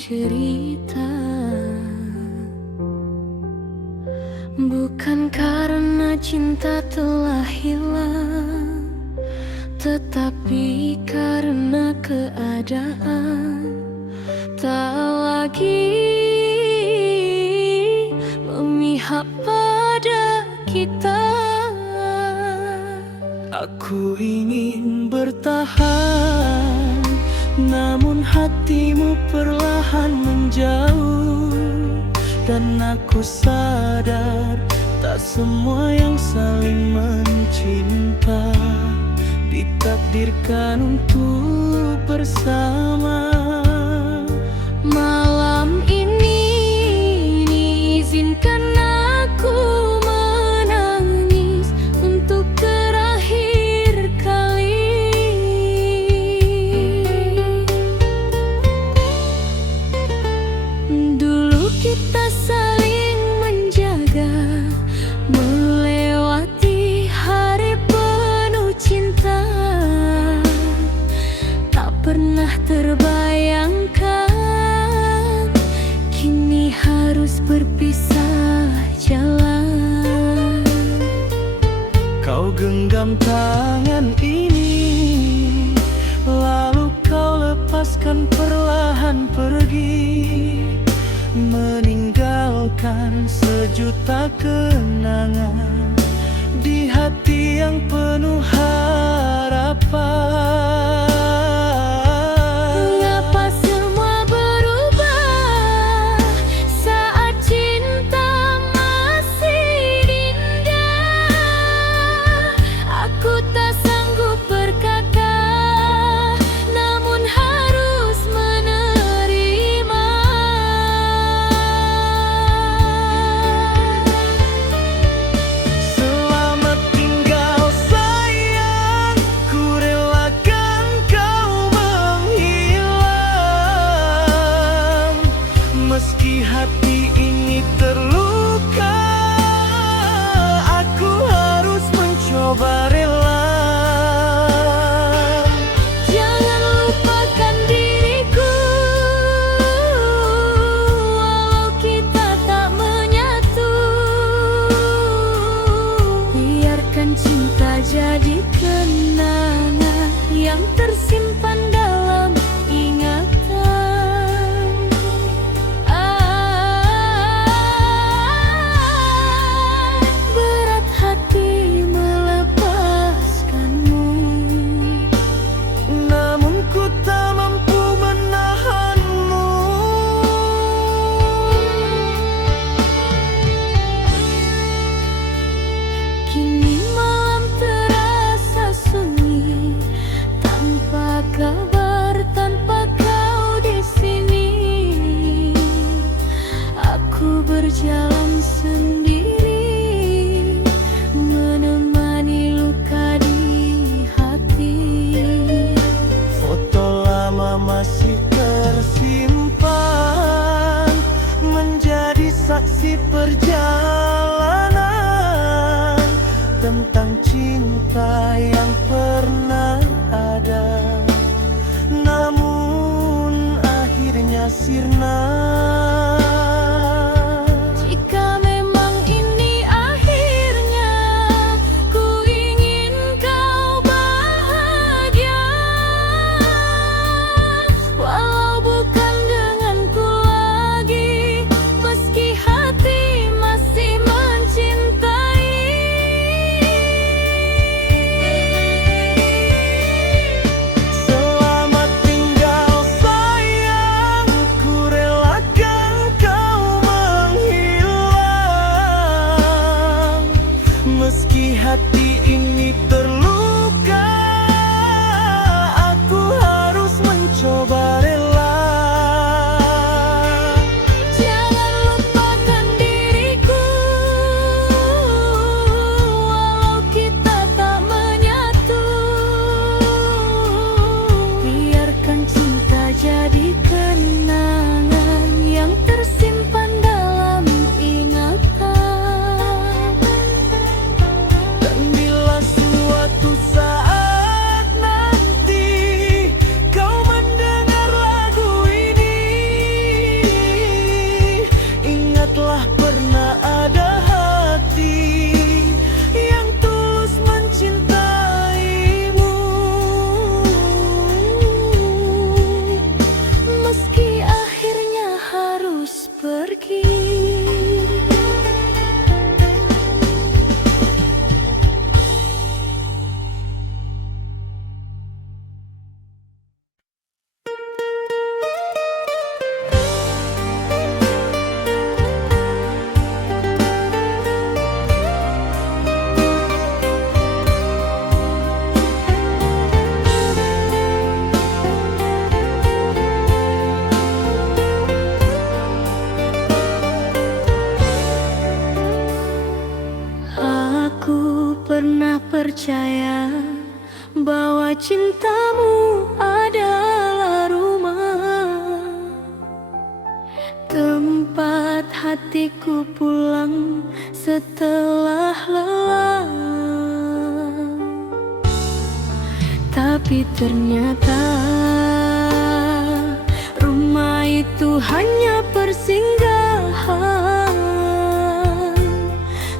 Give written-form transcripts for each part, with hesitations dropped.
cerita. Bukan karena cinta telah hilang, tetapi karena keadaan tak lagi memihak pada kita. Aku ingin bertahan, namun hatimu perlahan menjauh. Dan aku sadar tak semua yang saling mencinta ditakdirkan untuk bersama. Malam ini izinkan aku menangis untuk terakhir kali. Dulu kita saling menjaga, melewati hari penuh cinta. Tak pernah terbayangkan kini harus berpisah jalan. Kau genggam tangan ini, lalu kau lepaskan perlahan pergi, meninggalkan sejuta kenangan di hati yang penuh harapan. Mengapa semua berubah saat cinta masih indah? Aku tak sanggup berkata, namun harus menerima. Selamat tinggal sayang, ku relakan kau menghilang. Meski hati ini terluka, aku harus mencoba rela. Jangan lupakan diriku, walau kita tak menyatu. Biarkan cinta jadi kenangan yang tersimpan dalam ingatan. Berat hati melepaskanmu, namun ku tak mampu menahanmu. Kini malam terasa sunyi, tanpa kabar, tanpa kau di sini. Aku berjalan sendiri, menemani luka di hati. Foto lama masih tersimpan, menjadi saksi perjalanan tentang cinta yang pernah ada, namun akhirnya sirna. Jika memang ini akhirnya, ku ingin kau bahagia, walau bukan denganku lagi. Meski hati masih mencintai. Selamat tinggal sayang, ku relakan kau menghilang. Meski hati ini terluka, aku harus mencoba rela. Jangan lupakan diriku, walau kita tak menyatu. Biarkan cinta jadi kenangan yang tersimpan dalam ingatan. Dan bila semua pernah percaya bahwa cintamu adalah rumah, tempat hatiku pulang setelah lelah. Tapi ternyata rumah itu hanya persinggahan,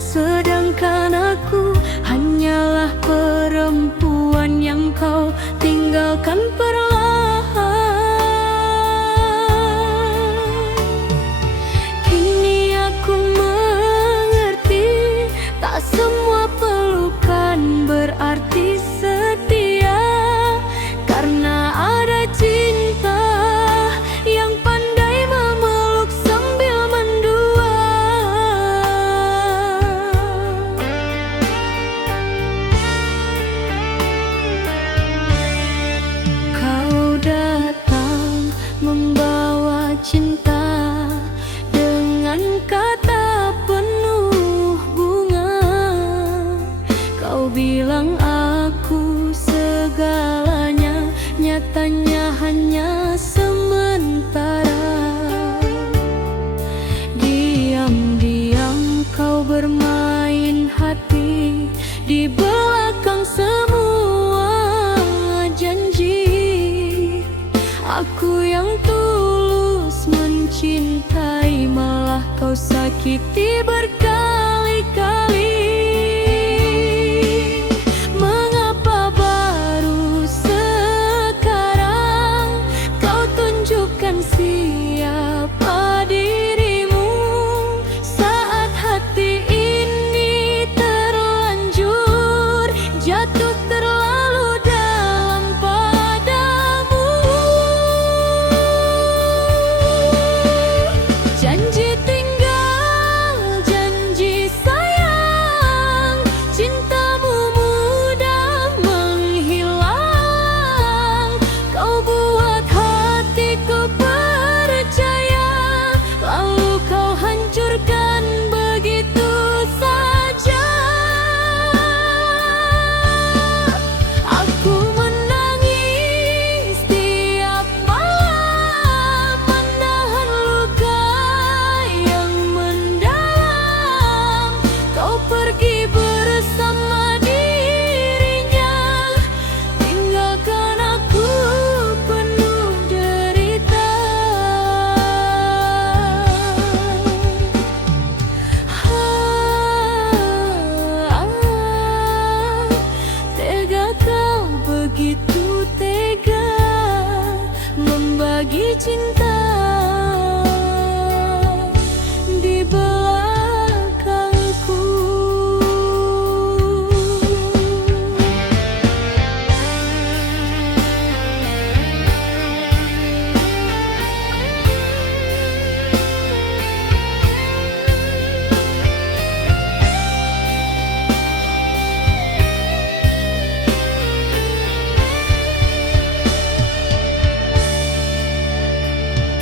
sedangkan aku hanyalah perempuan yang kau tinggalkan perlahan. Kini aku mengerti, tak semua pelukan berarti setia, karena ada cinta yang pandai memeluk sambil mendua. Kau datang membawa cinta dengan kata penuh bunga. Kau bilang aku segalanya, nyatanya hanya sementara. Diam-diam kau bermain hati di belakang semua janji. Aku yang tulus mencintai, malah kau sakiti berkali-kali. Mengapa baru sekarang kau tunjukkan siapa dirimu, saat hati ini terlanjur jatuh terlalu dalam padamu. Janji tinggal, janji sayang, cintamu mudah menghilang. Kau buat hatiku percaya, lalu kau hancurkan begitu saja. Aku menangis tiap malam, menahan luka yang mendalam. Kau pergi bersama dirinya, tinggalkan aku penuh derita. Tega kau, begitu tega membagi cinta di belakangku.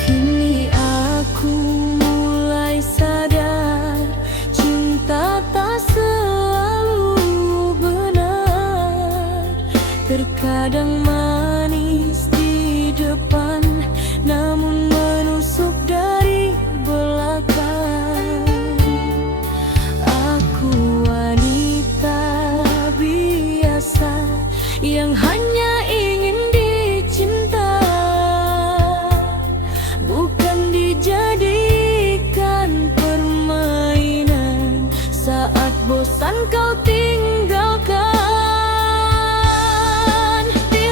Kini aku mulai sadar, cinta tak selalu benar. Terkadang manis di depan, namun menusuk dari belakang. Aku wanita biasa yang hanya ingin dicinta, bukan dijadikan permainan saat bosan kau tinggalkan. Di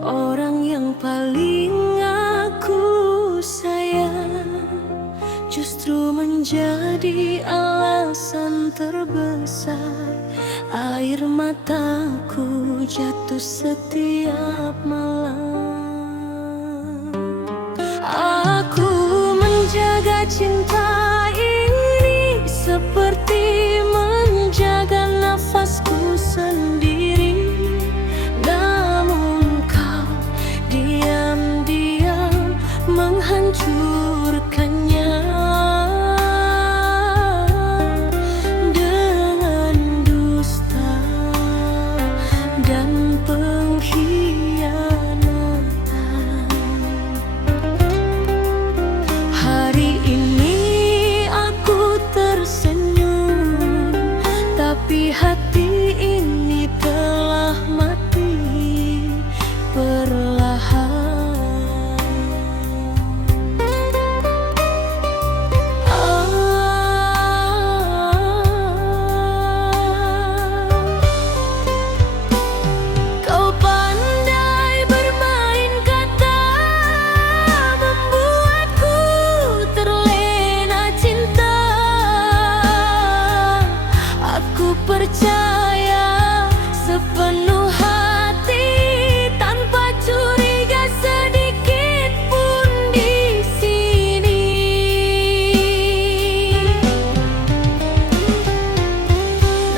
Orang yang paling aku sayang justru menjadi alasan terbesar air mataku jatuh setiap malam. Aku menjaga cinta ini seperti menjaga nafasku sendiri. Namun kau diam-diam menghancurkannya dengan dusta dan pengkhianatan. Hari ini aku tersenyum, tapi hati ini telah mati perlahan. Kau pandai bermain kata, membuatku terlena cinta. Aku percaya sepenuh hati tanpa curiga sedikit pun di sini.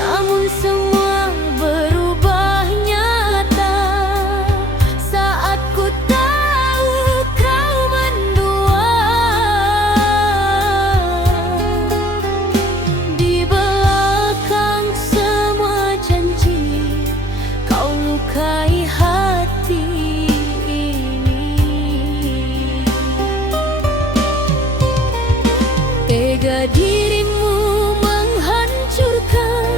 Namun semua berubah nyata saat ku tahu kau mendua. Di belakang semua janji kau lukai hati ini. Tega dirimu menghancurkan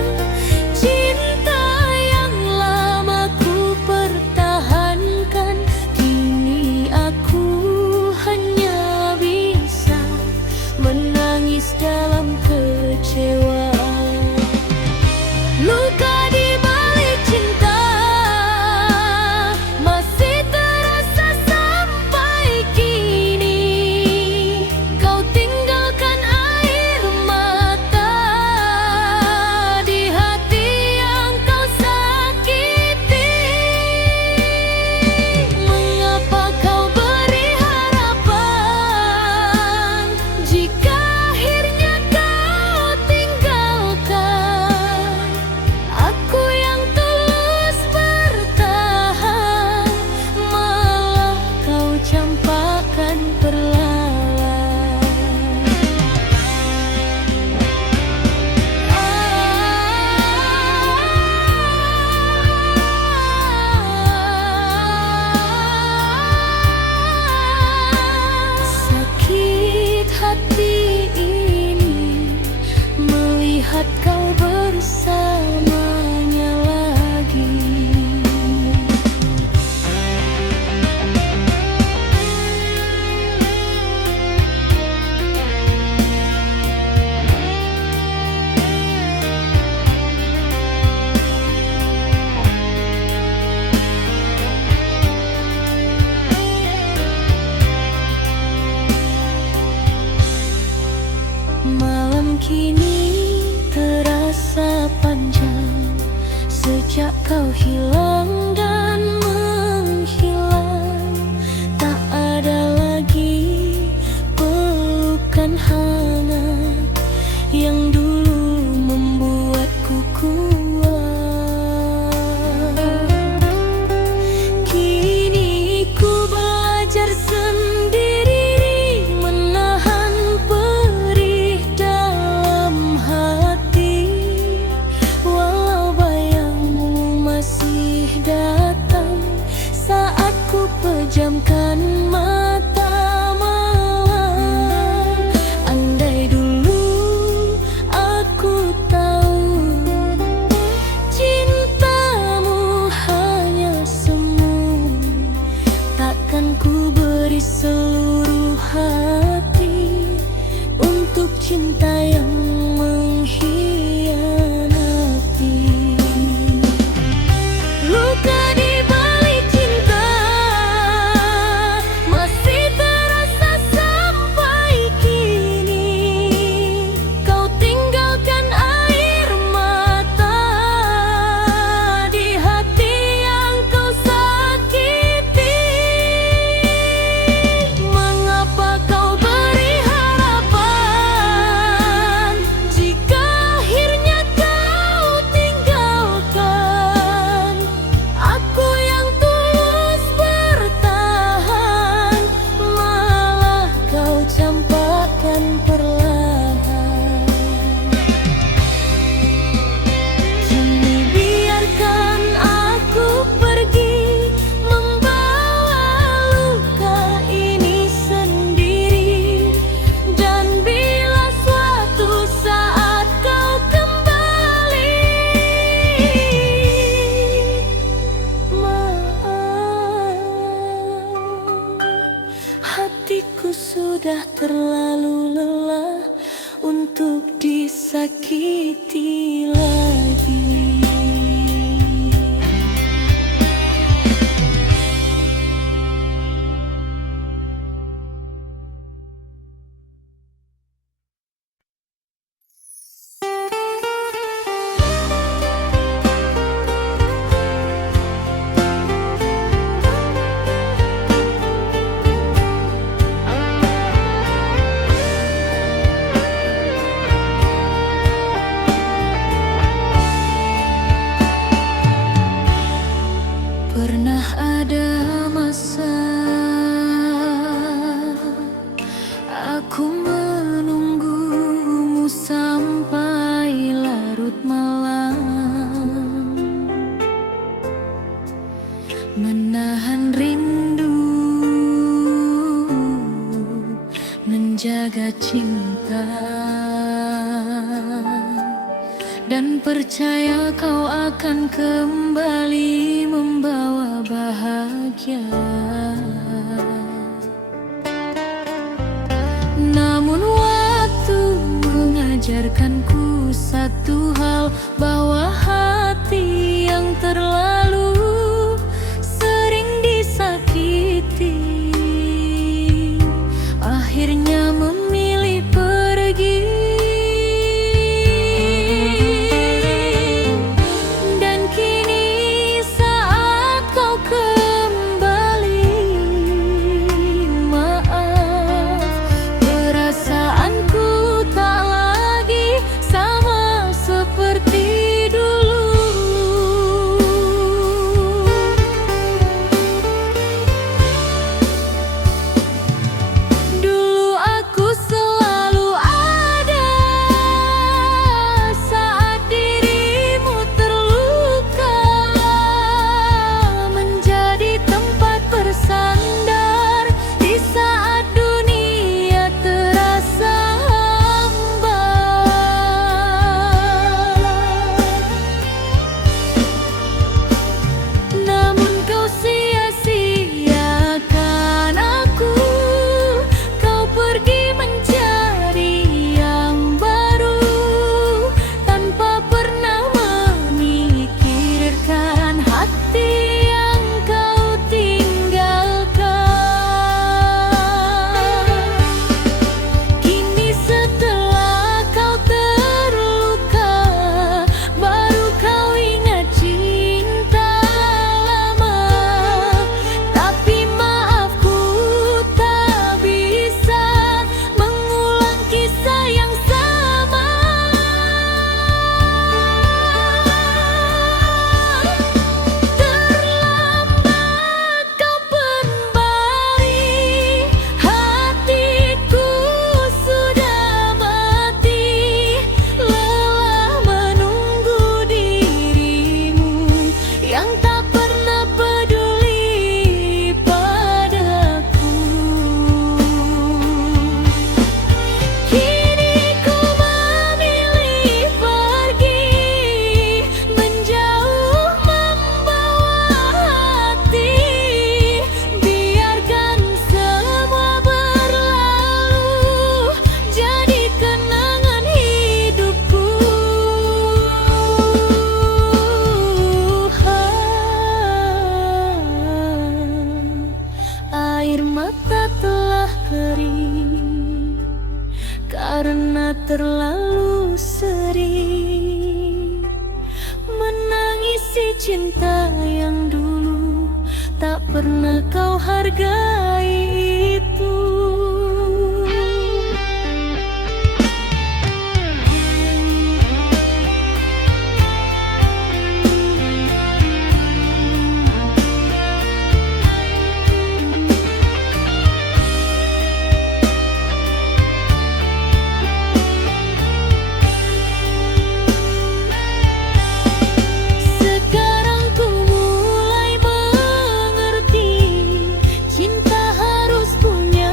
cinta yang lama ku pertahankan. Kini aku hanya bisa menangis dalam kecewaan. Luka di balik cinta masih terasa sampai kini. Kau tinggalkan air mata di hati yang kau sakiti. Mengapa kau beri harapan jika akhirnya kau tinggalkan? Aku yang tulus bertahan, malah kau campakkan perlahan. Sakit hati ini melihat kau bersamanya lagi. Malam kini terasa panjang sejak kau hilang dan menghilang. Tak ada lagi pelukan hangat yang dulu membuatku kuat. Kini ku belajar sendiri menahan perih dalam hati. Walau bayangmu masih datang saat ku pejamkan mata malam. Andai dulu aku tahu cintamu hanya semu, takkan ku beri seluruh hati untuk cinta yang mengkhianati. Luka di balik cinta sudah terlalu lelah untuk disakiti lagi. Pernah ada masa aku menunggumu sampai larut malam, menahan rindu, menjaga cinta, dan percaya kau akan kembali membawa bahagia. Namun waktu mengajarkanku satu hal, bahwa hati yang terlalu sering disakiti akhirnya memilih pergi. Karena terlalu sering menangisi cinta yang dulu tak pernah kau hargai itu. Cinta harus punya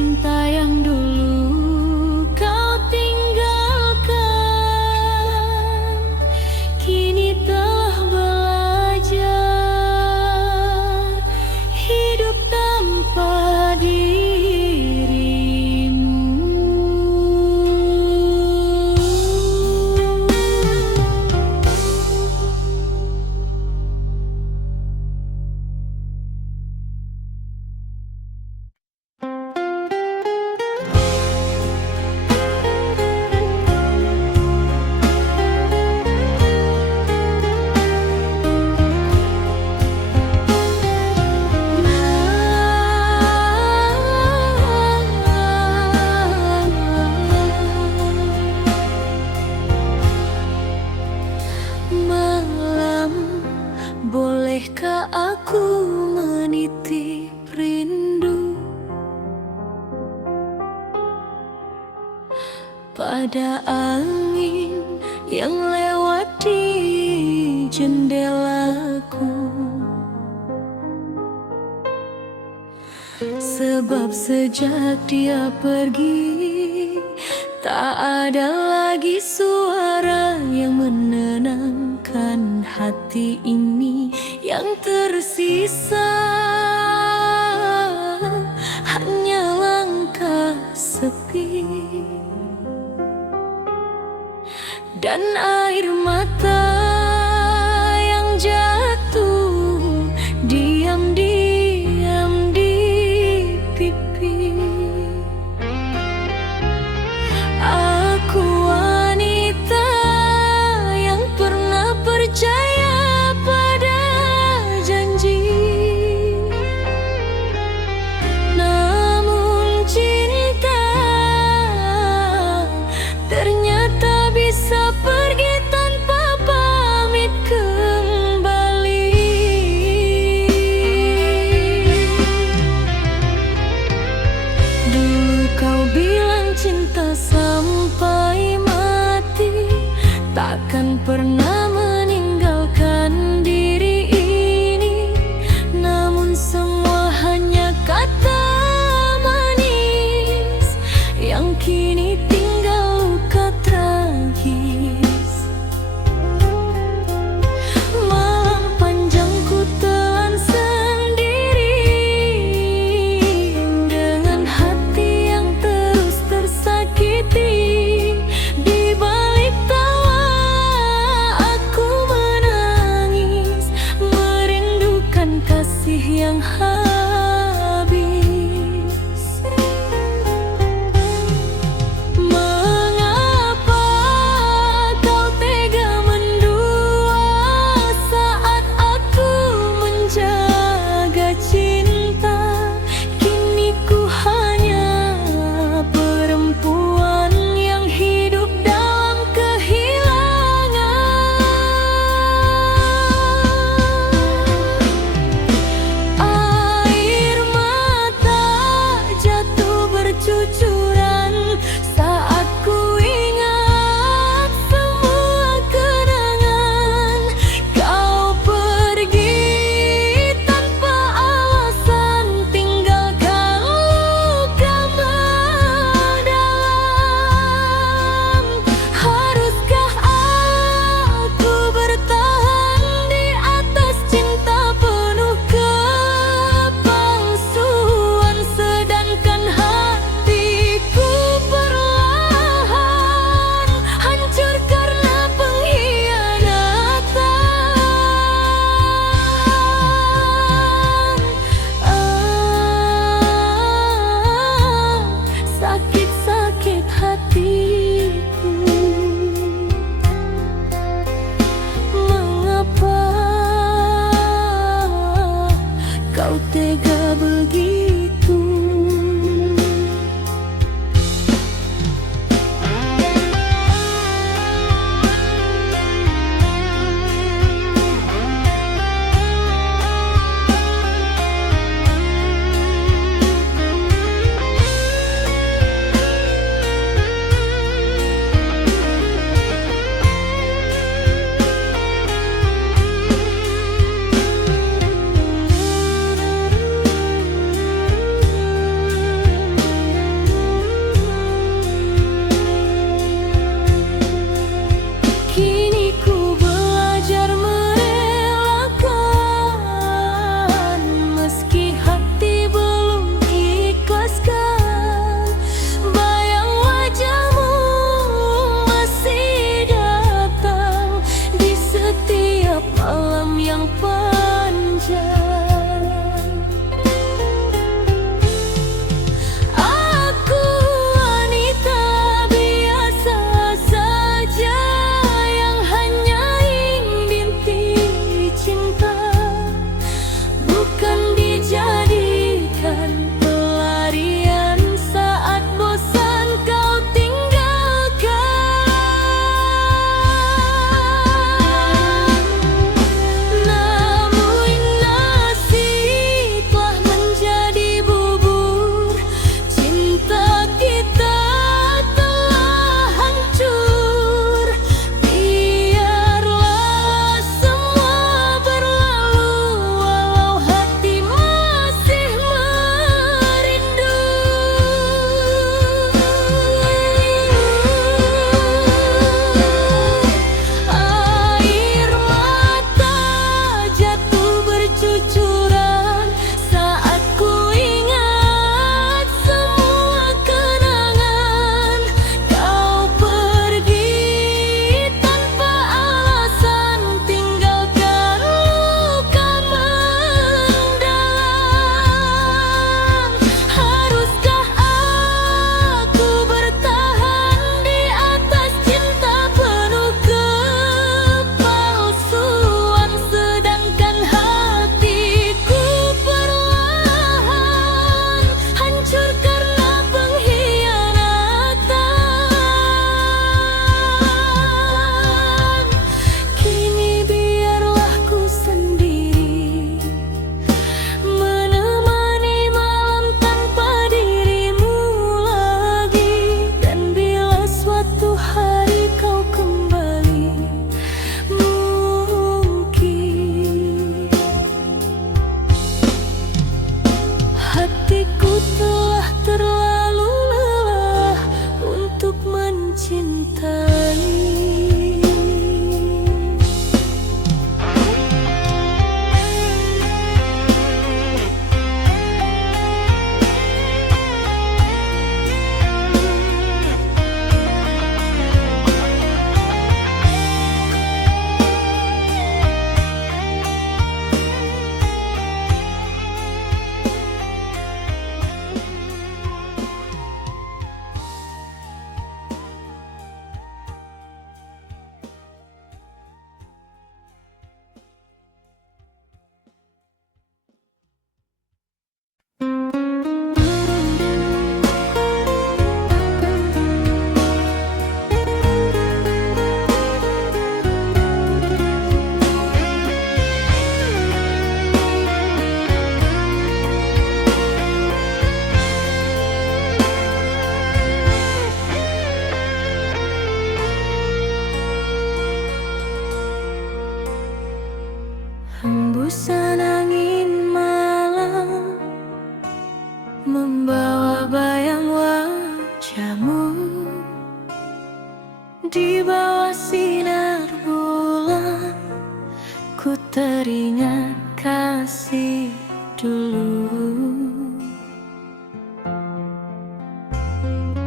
cinta yang dulu kau tinggalkan, kini telah belajar hidup tanpa dirimu. Malam, bolehkah aku menitip rindu pada angin yang lewat di jendelaku? Sebab sejak dia pergi, tak ada lagi suara yang menenangkan hati ini. Yang tersisa hanya langkah sepi dan air mata yang jatuh diam-diam di pipi. Aku wanita yang pernah percaya pada janji, namun cinta ternyata bisa pergi tanpa pamit kembali. Dulu kau bilang cinta sampai mati, takkan pernah meninggalkan diri ini. Namun semua hanya kata manis yang kini tinggal luka tragis. Malam panjang ku telan sendiri dengan hati yang terus tersakiti. Di balik tawa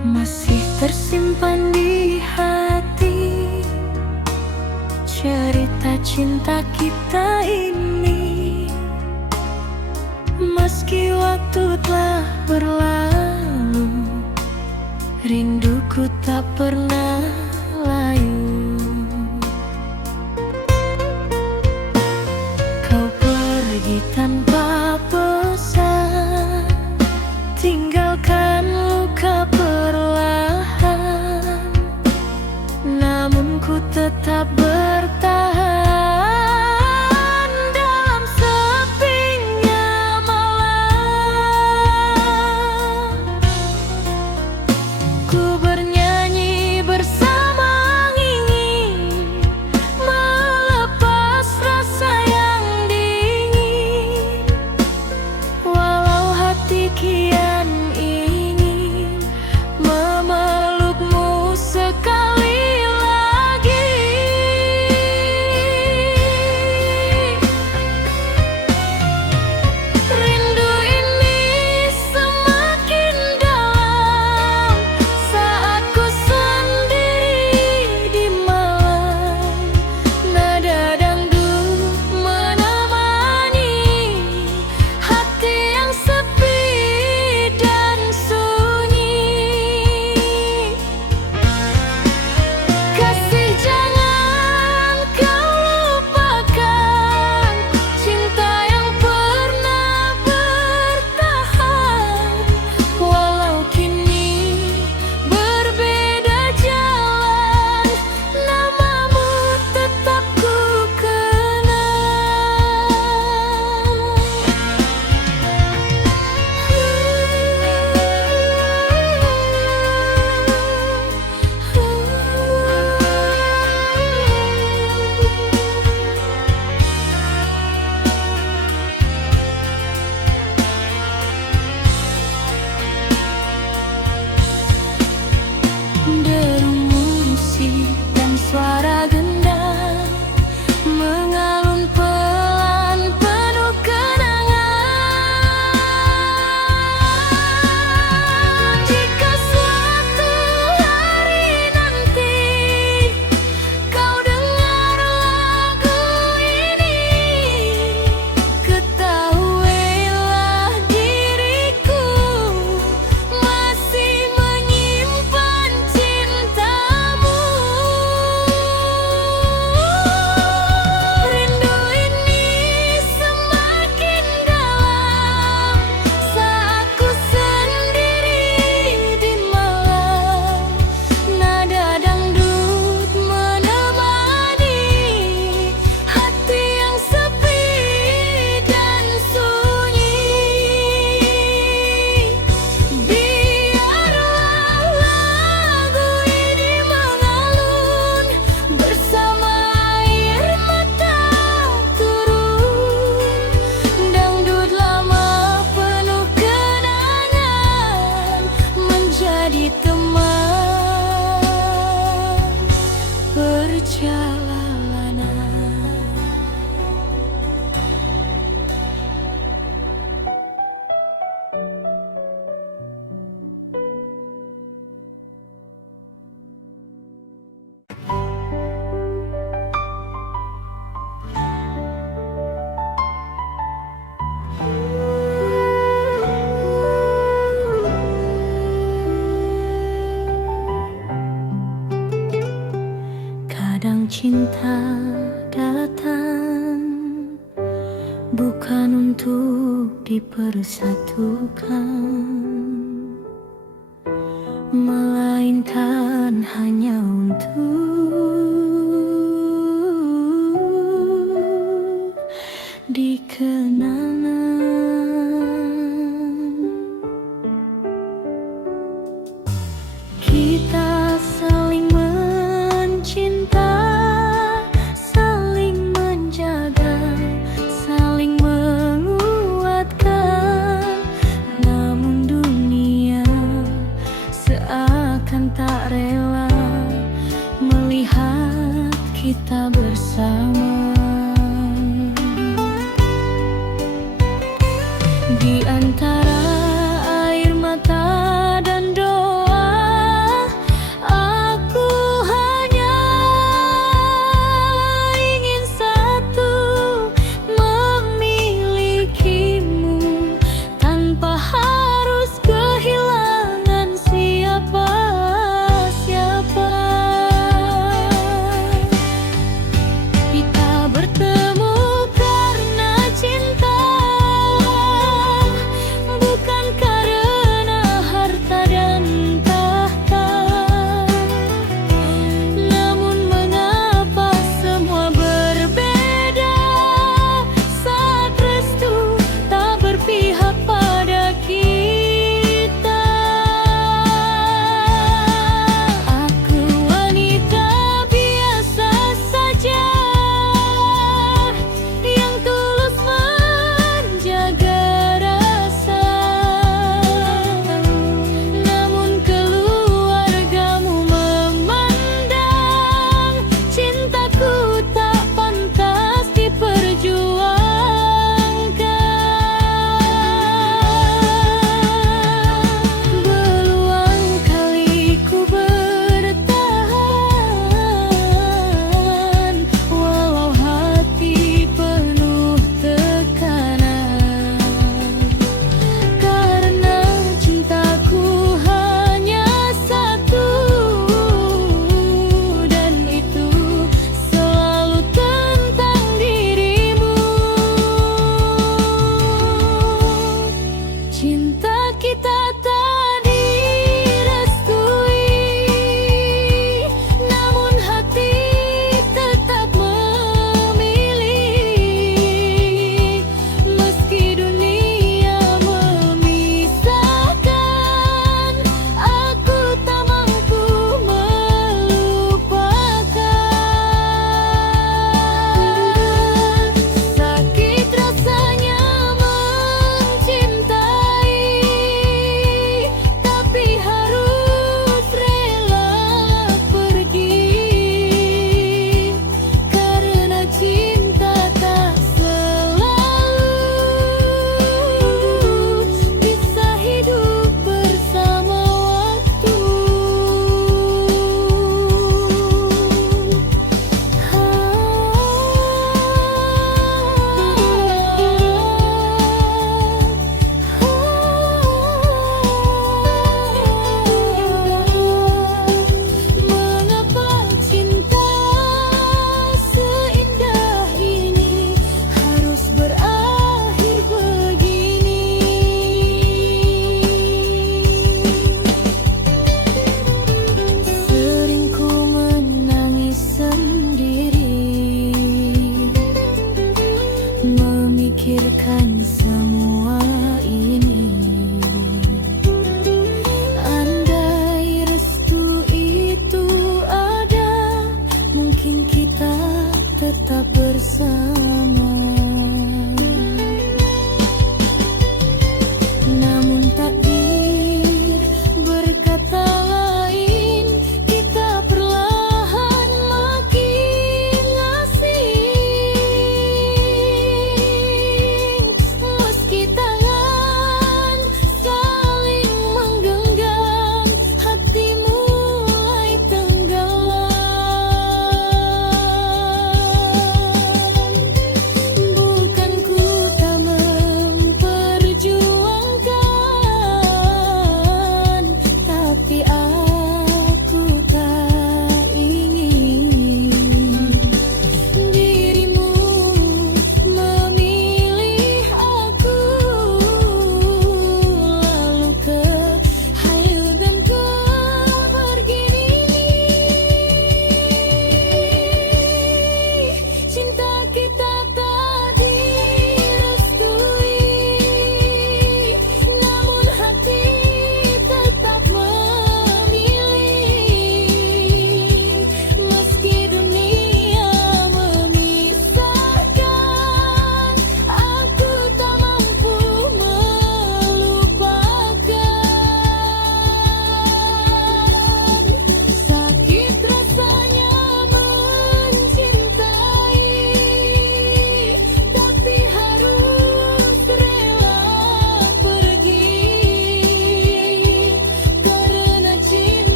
masih tersimpan di hati cerita cinta kita ini. Meski waktu telah berlalu, rinduku tak pernah layu. Kau pergi tanpa pesan, tinggalkan luka perlahan. Namun ku tetap bertahan dalam sepinya malam. Ku bernyanyi bersama ingin melepas rasa yang dingin. Walau hati kian ingin memelukmu sekali lagi. Rindu ini semakin dalam saat ku sendiri di malam. Nada dangdut menemani hati yang sepi dan sunyi. Kasih, jangan kau lupakan cinta yang pernah bertahan. Walau kini berbeda jalan, namamu tetap ku Deru musik dan suara gendang mengalun pelan penuh kenangan. Jika suatu hari nanti kau dengar lagu ini, ketahuilah diriku masih menyimpan cintamu. Rindu ini semakin dalam saat ku sendiri di malam. Nada dangdut menemani hati yang sepi dan sunyi. Biarlah lagu ini mengalun bersama air mata turun. Dangdut lama penuh kenangan menjadi teman perjalanan. Kadang cinta datang bukan untuk dipersatukan, melainkan hanya untuk dikenang. Kita saling mencinta, saling menjaga, saling menguatkan. Namun dunia seakan tak rela melihat kita bersama. Di antara air mata dan doa,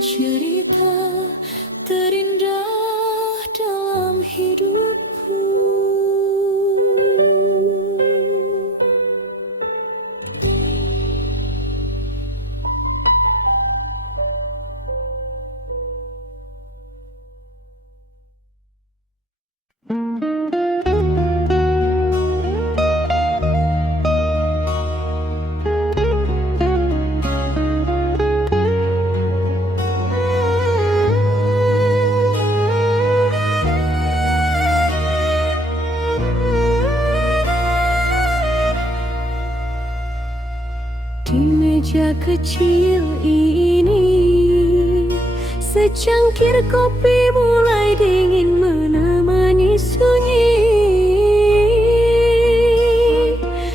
cerita terindah dalam hidupku. Di meja kecil ini, secangkir kopi mulai dingin menemani sunyi.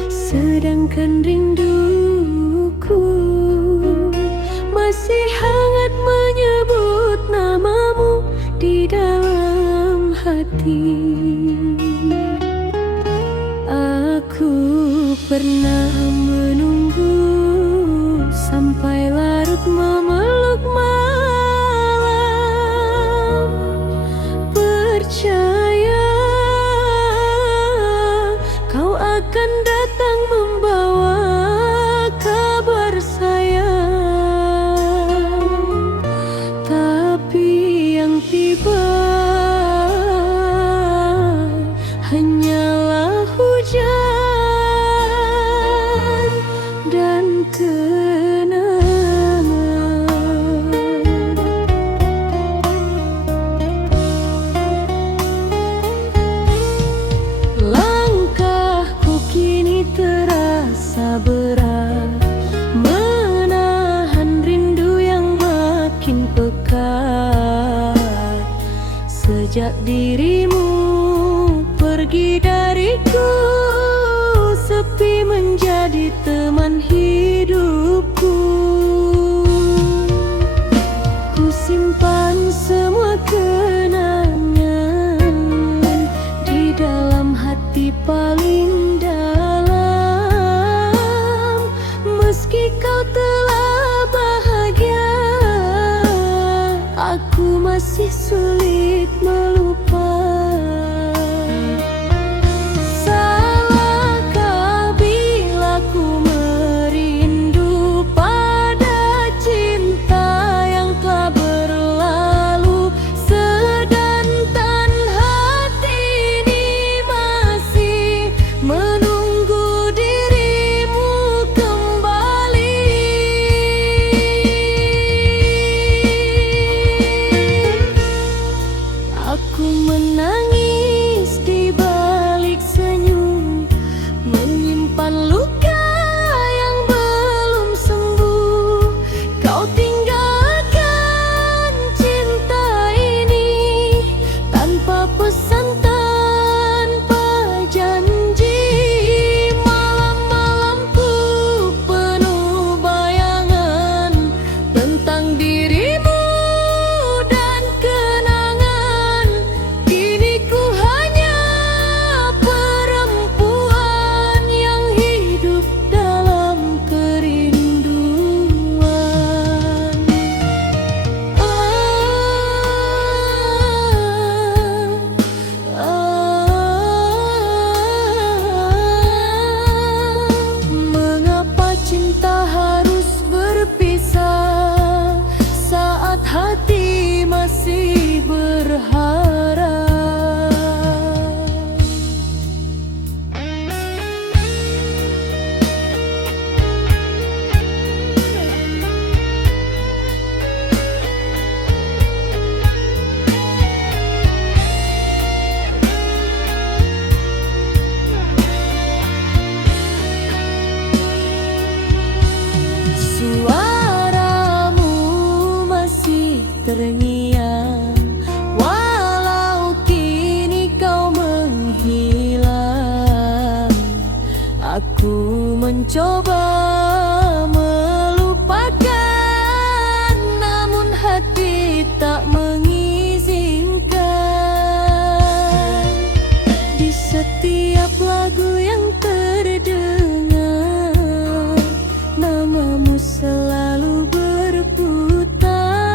Sedangkan rinduku masih hangat menyebut namamu di dalam hati. Aku pernah menunggu sampai larut memeluk malam, percaya kau akan datang membawa kabar sayang. Tapi yang tiba hanyalah hujan dan langkahku kini terasa berat, menahan rindu yang makin pekat. Sejak dirimu pergi dariku, sepi menjadi teman hidupku. Ku simpan semua kenangan di dalam hati paling dalam. Meski kau telah bahagia, aku masih sulit melupa. Salahkah bila ku merindu pada cinta yang telah berlalu, sedangkan hati ini masih menunggu dirimu kembali. Aku menangis di balik senyum, menyimpan luka yang belum sembuh. Kau tinggalkan cinta ini tanpa pesan, tanpa janji. Malam-malamku penuh bayangan tentang dirimu dan kenangan. Kini ku hanya perempuan yang hidup dalam kerinduan. Mengapa cinta harus berpisah saat hati masih berharap? Suaramu masih terngiang, walau kini kau menghilang. Aku mencoba melupakan, namun hati tak mengizinkan. Di setiap lagu yang terdengar, namamu selalu berputar.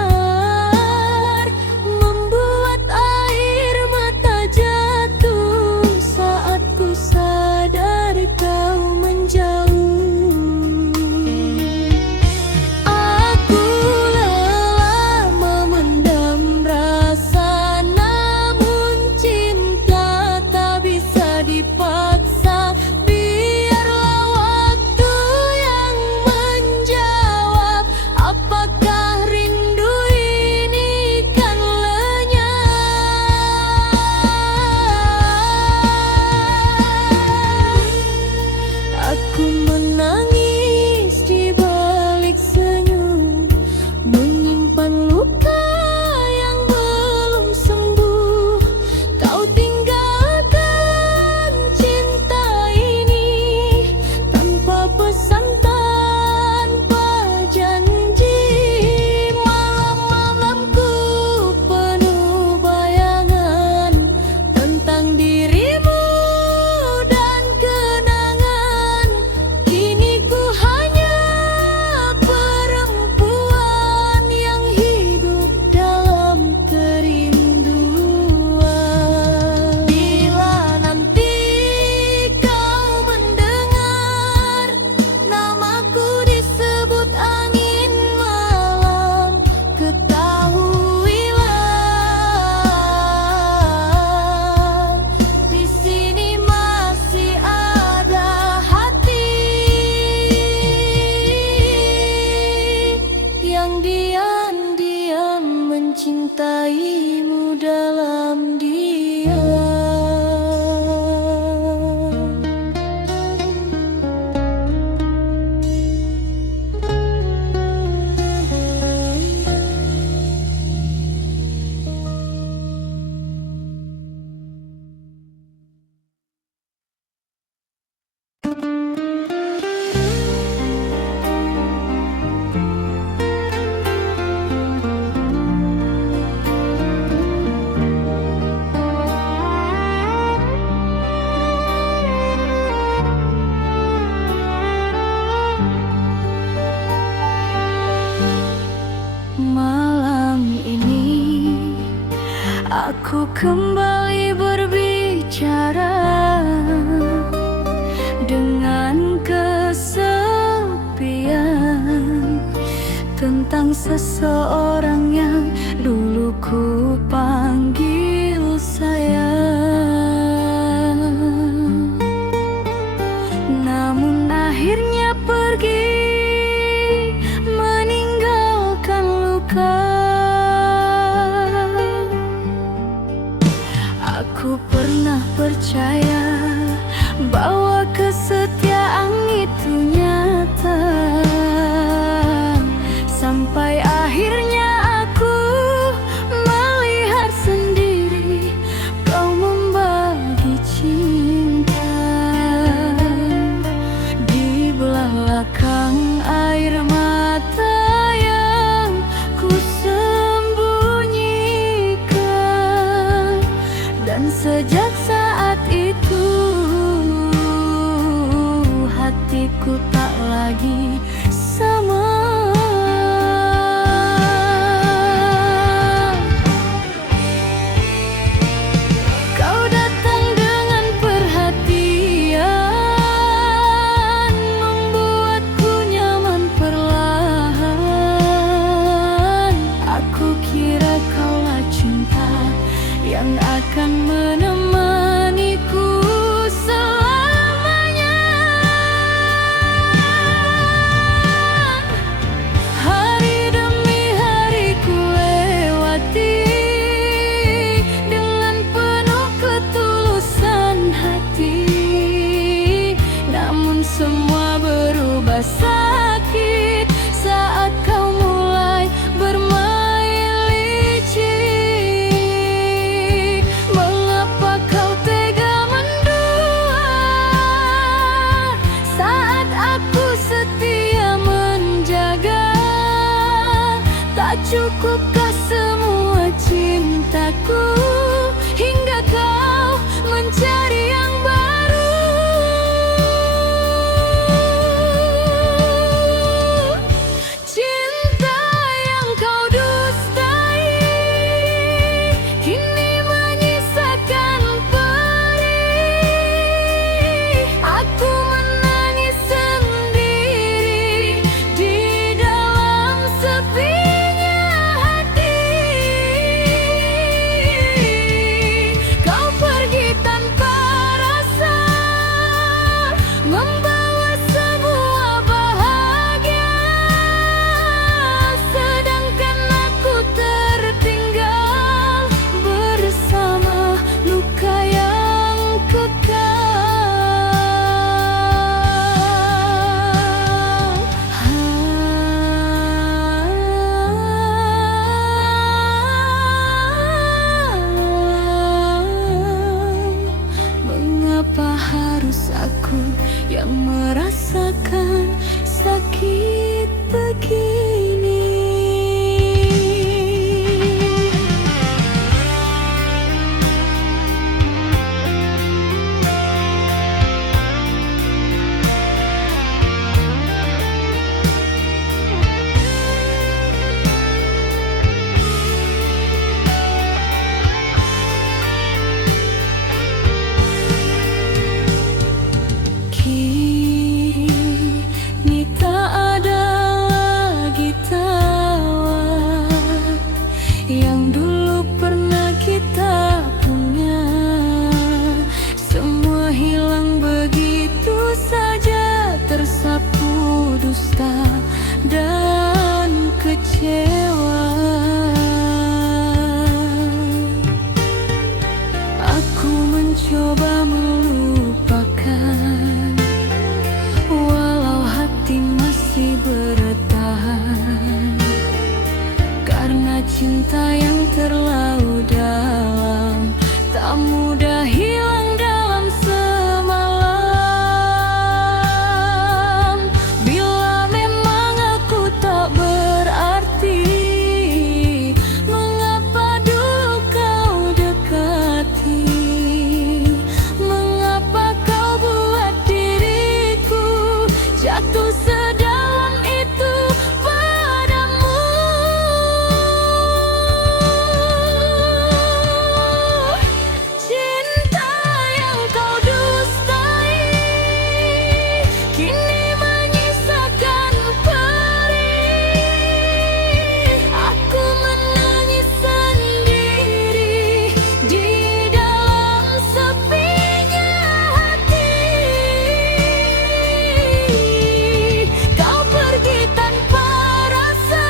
mencintaimu dalam diam. Malam ini aku kembali berbicara dengan kesepian tentang seseorang yang dulu ku panggil sayang, namun akhirnya pergi meninggalkan luka. Aku pernah percaya bahwa kesetiaan itu nyata, sampai akhirnya aku melihat sendiri kau membagi cinta di belakang air mata yang ku sembunyikan. Dan sejak saat itu hatiku tak lagi sama. Kau datang dengan perhatian, membuatku nyaman perlahan. Aku kira kaulah cinta yang akan menemaniku selamanya. Hari demi hari ku lewati dengan penuh ketulusan hati, namun semua berubah sakit saat kau mulai bermain licik. Mengapa cinta yang terlalu dalam, tak mudah hilang dalam semalam. Bila memang aku tak berarti, mengapa dulu kau dekati? Mengapa kau buat diriku jatuh sedalam itu padamu? Cinta yang kau dustai kini menyisakan perih. Aku menangis sendiri di dalam sepinya hati. Kau pergi tanpa rasa,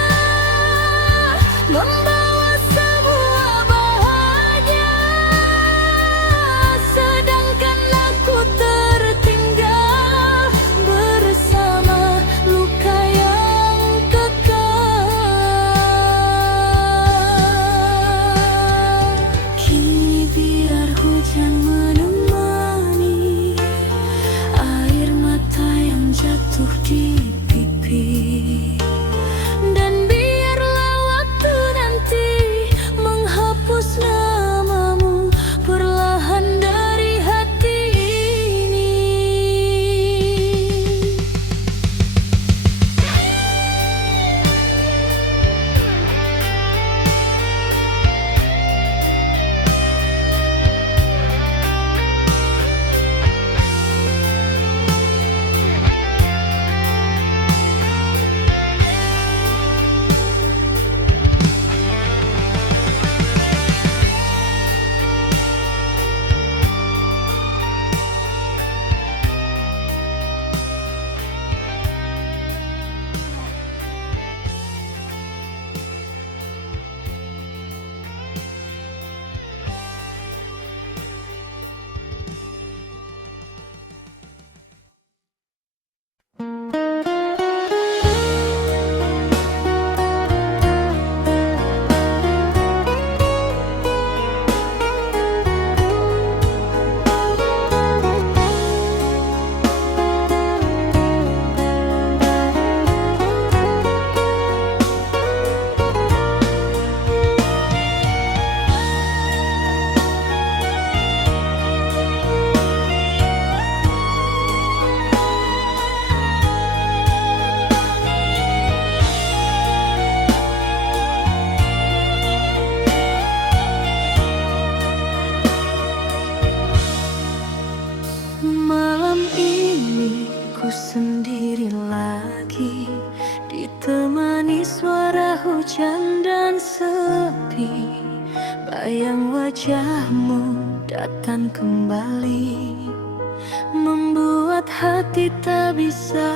membawa sebuah bahagia, sedangkan aku tertinggal bersama luka yang kekal. Kini biar hujan menemani air mata yang jatuh di pipi, dan biarlah waktu nanti menghapus namamu perlahan dari hati ini. Malam ini ku sendiri lagi, ditemani suara hujan dan sepi. Bayang wajahmu datang kembali, membuat hati tak bisa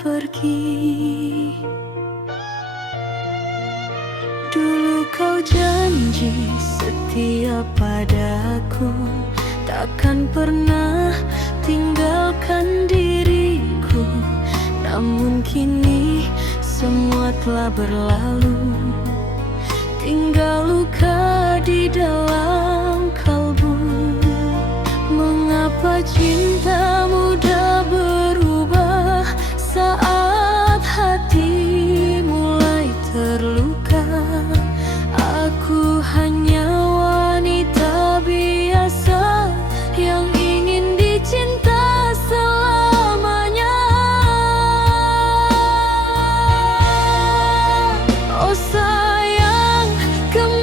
pergi. Dulu kau janji setia padaku, takkan pernah tinggalkan diriku. Namun kini semua telah berlalu, tinggal luka di dalam kalbu. Mengapa cinta mudah berubah saat hati mulai terluka? Aku hanya wanita biasa yang ingin dicinta selamanya. Oh sayang, kembali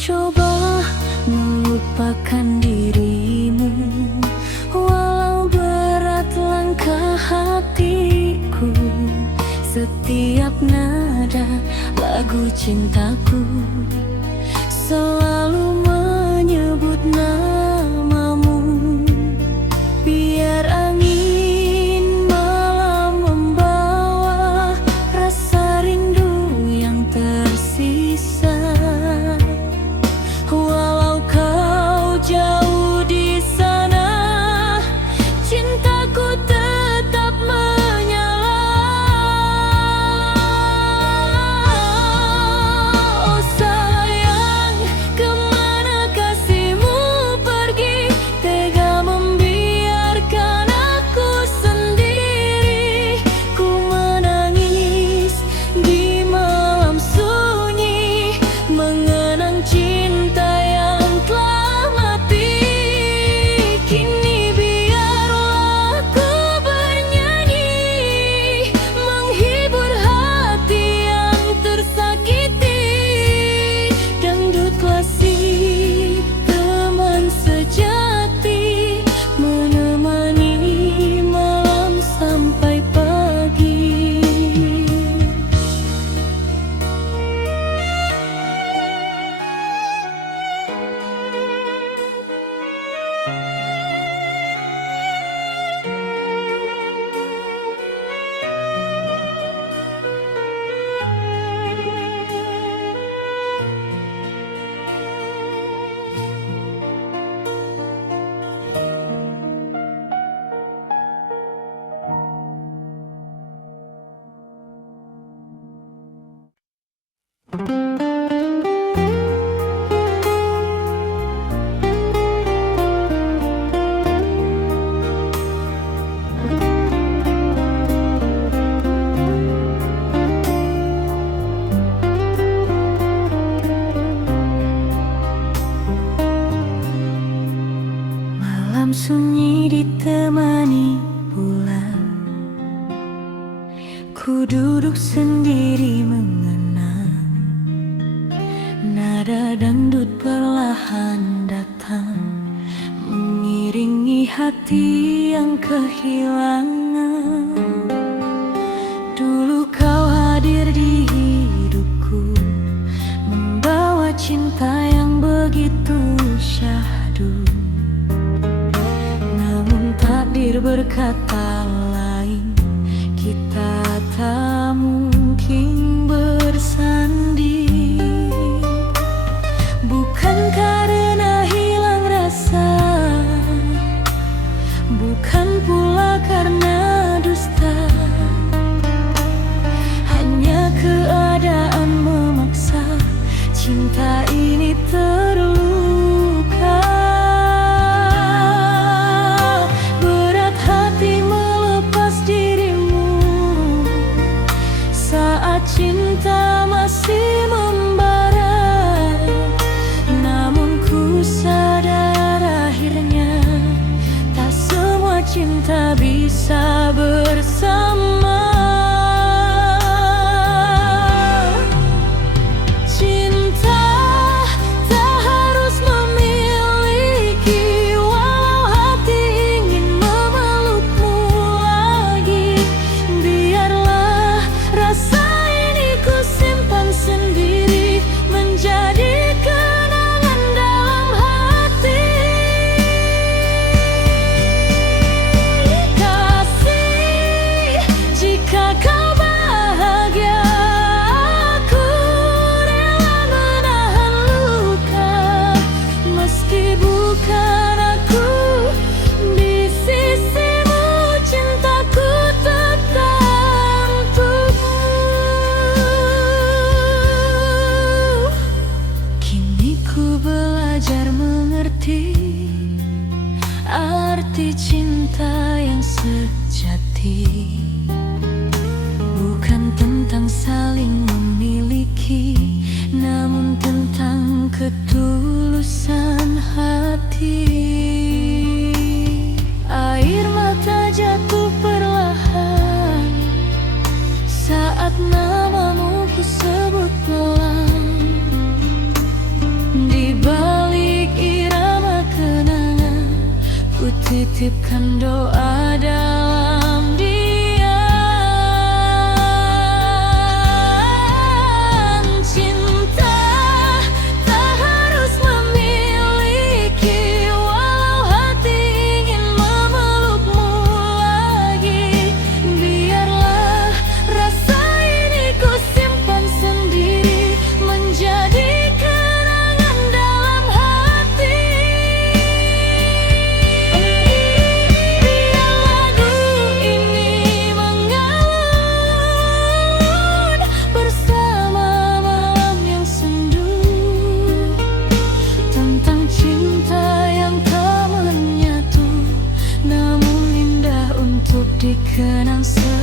mencoba melupakan dirimu, walau berat langkah hatiku. Setiap nada lagu cintaku selalu menyebut namamu. Biar angin malam membawa rasa rindu yang tersisa, walau kau jauh di sana, cintaku tetap menyala. Oh sayang, kemana kasihmu pergi, tega membiarkan aku sendiri. Ku menangis di malam sunyi, mengenang cinta yang telah mati. Kini biarlah aku bernyanyi, menghibur hati yang tersakiti. Dangdut klasik teman sejati, menemani malam sampai pagi. Malam sunyi ditemani bulan, ku duduk sendiri mengenang. Nada dangdut perlahan datang, mengiringi hati yang kehilangan. Dulu kau hadir di hidupku, membawa cinta yang begitu syahdu. Namun takdir berkata lain, kita tak mungkin bersanding. Bukan karena hilang rasa, bukan pula karena dusta, hanya keadaan memaksa cinta ini terluka. Berat hati melepas dirimu saat cinta masih membara. Namun ku sadar akhirnya tak semua cinta bisa bersama. Cinta tak harus memiliki, walau hati ingin memelukmu lagi. Biarlah rasa ini ku simpan sendiri, menjadi kenangan dalam hati. Kasih, jika kau bahagia, aku rela menahan luka. Meski bukan aku di sisimu, cintaku tetap untukmu. Kini ku belajar mengerti arti cinta yang sejati. Bukan tentang saling memiliki, namun tentang ketulusan hati. Air mata jatuh perlahan saat namamu ku sebut pelan. Di titipkan doa dalam diam. Cinta tak harus memiliki, walau hati ingin memelukmu lagi. Biarlah rasa ini ku simpan sendiri, menjadi kenangan dalam hati. Biar lagu ini mengalun bersama malam yang sendu, tentang cinta yang tak menyatu, namun indah untuk dikenang selalu.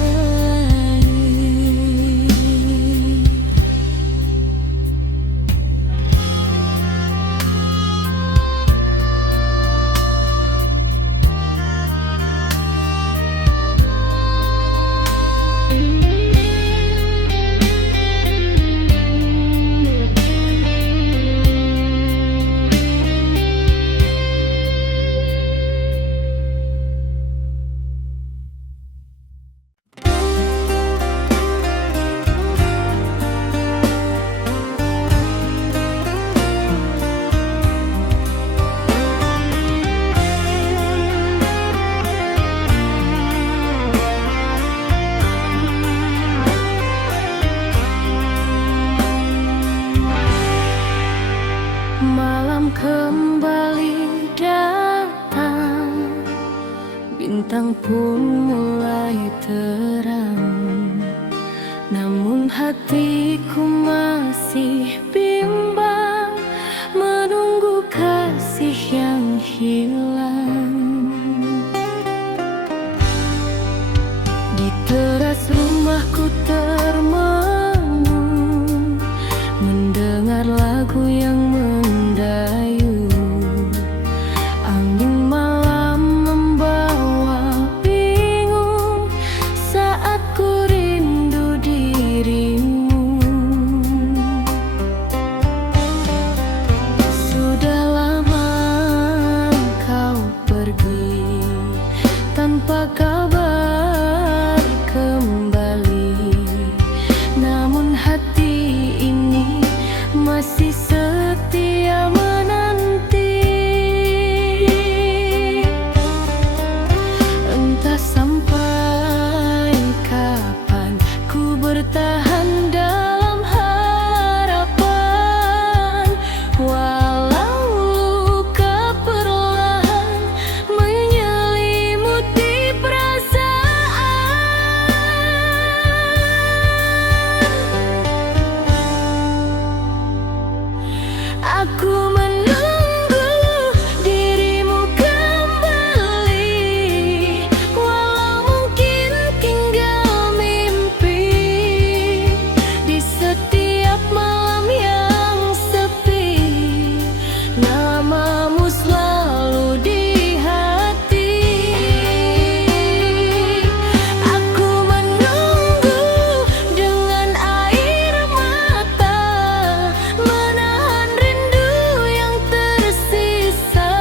Malam kembali datang, bintang pun mulai terang, namun hatiku masih bimbang, menunggu kasih yang hilang. Di teras rumahku termenung, mendengar lagu yang mendayu. Angin malam membawa bingung saat ku rindu dirimu. Sudah lama kau pergi tanpa kabar kembali, namun hati ini masih setia menanti. Entah sampai kapan ku bertahan dalam harapan, walau luka perlahan menyelimuti perasaan. Aku menunggu dirimu kembali, walau mungkin tinggal mimpi. Di setiap malam yang sepi, namamu selalu di hati. Aku menunggu dengan air mata, menahan rindu yang tersisa.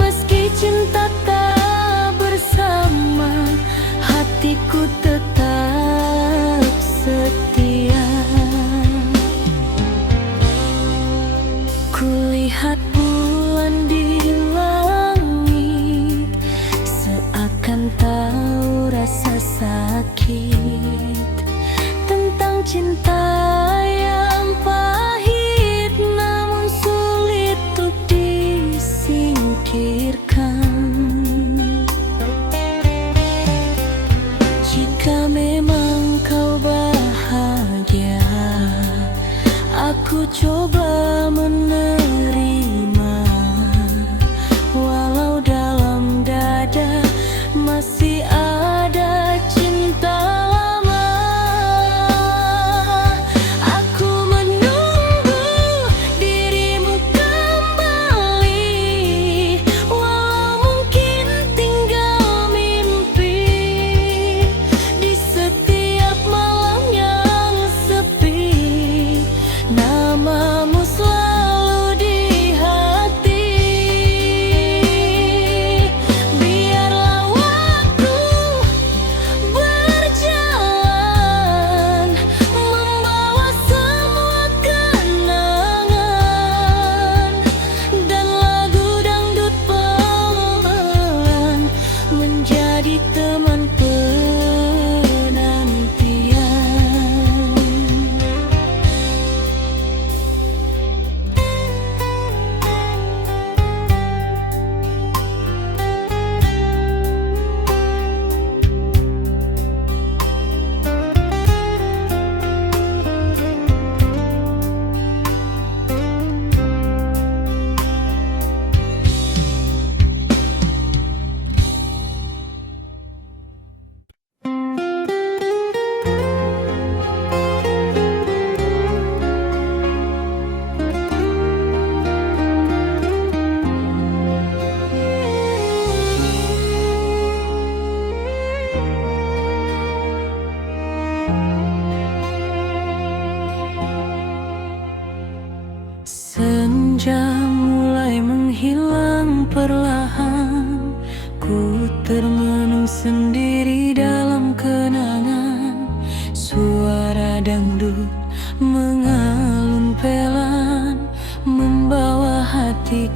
Meski cinta tak bersama, hatiku tetap setia. Kulihat bulan di langit, seakan tahu rasa sakit tentang cinta yang pahit, namun sulit untuk disingkirkan. Jika memang kau bahagia, aku coba menerima, walau dalam dada masih ada cinta lama. Aku menunggu dirimu kembali, walau mungkin tinggal mimpi. Di setiap malam yang sepi, namamu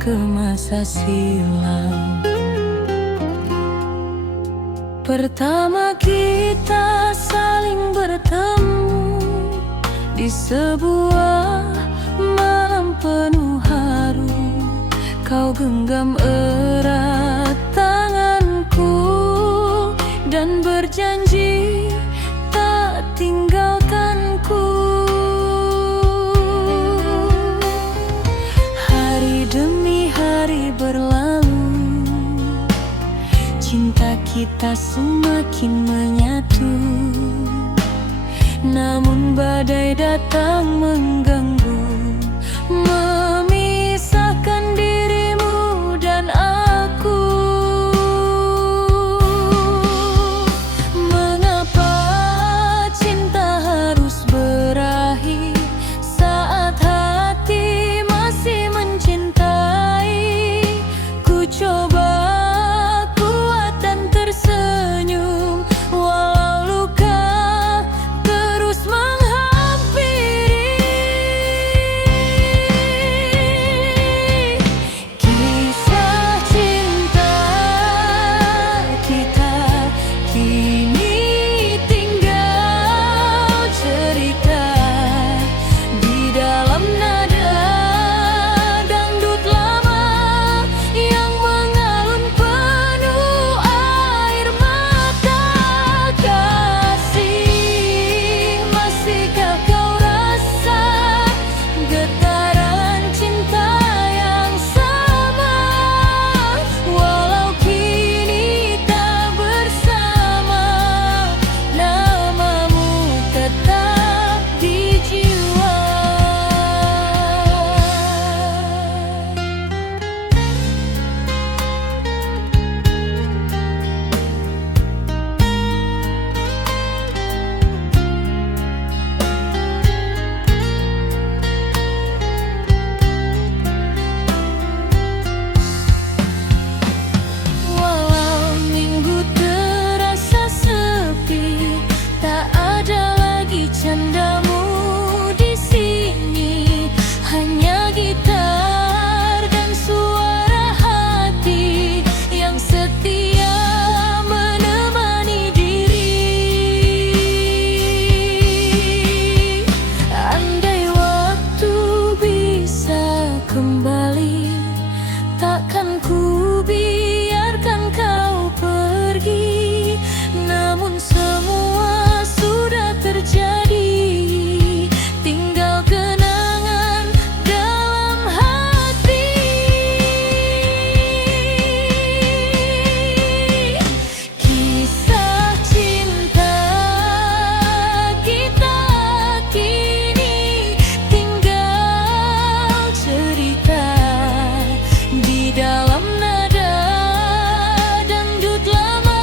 ke masa silam. Pertama kita saling bertemu di sebuah malam penuh haru. Kau genggam erat tanganku dan berjanji tak tinggalkanku. Hari demi hari berlalu, cinta kita semakin menyatu. Namun badai datang mengganggu, memisahkan dirimu dan aku. Mengapa cinta harus berakhir saat hati masih mencintai? Ku coba kuat dan tersenyum walau luka terus menghampiri. Kisah cinta kita kini tinggal cerita di dalam nada dangdut lama yang mengalun penuh air mata. Kasih, masihkah kau rasa getaran cinta yang sama? Walau kini tak bersama, namamu tetap di jiwa. Walau minggu terasa sepi, tak ada lagi candamu di sini. Hanya gitar dan suara hati yang setia menemani diri. Andai waktu bisa kembali, takkan ku biarkan kau pergi. Namun semua sudah terjadi, tinggal kenangan dalam hati. Kisah cinta kita kini tinggal cerita di dalam nada dangdut lama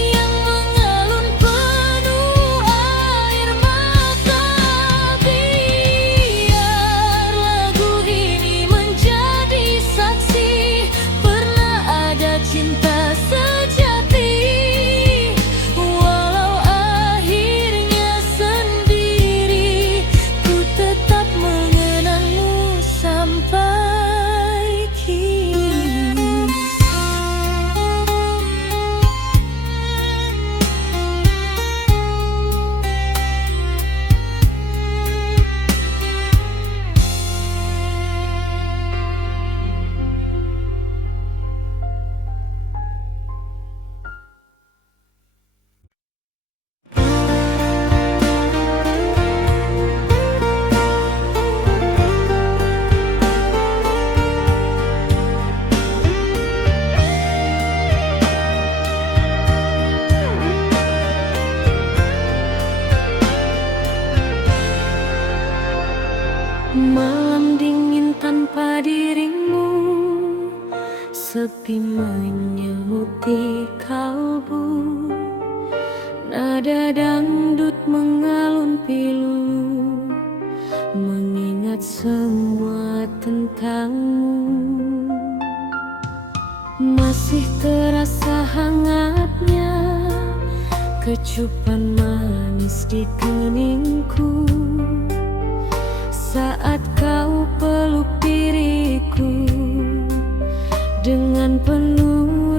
yang mengalun penuh air mata. Biar lagu ini menjadi saksi pernah ada cinta sejati. Walau akhirnya sendiri, ku tetap mengenangmu sampai kini. Malam dingin tanpa dirimu, sepi menyelimuti kalbu. Nada dangdut mengalun pilu, mengingat semua tentangmu. Masih terasa hangatnya kecupan manis di keningku saat kau peluk diriku. dengan penuh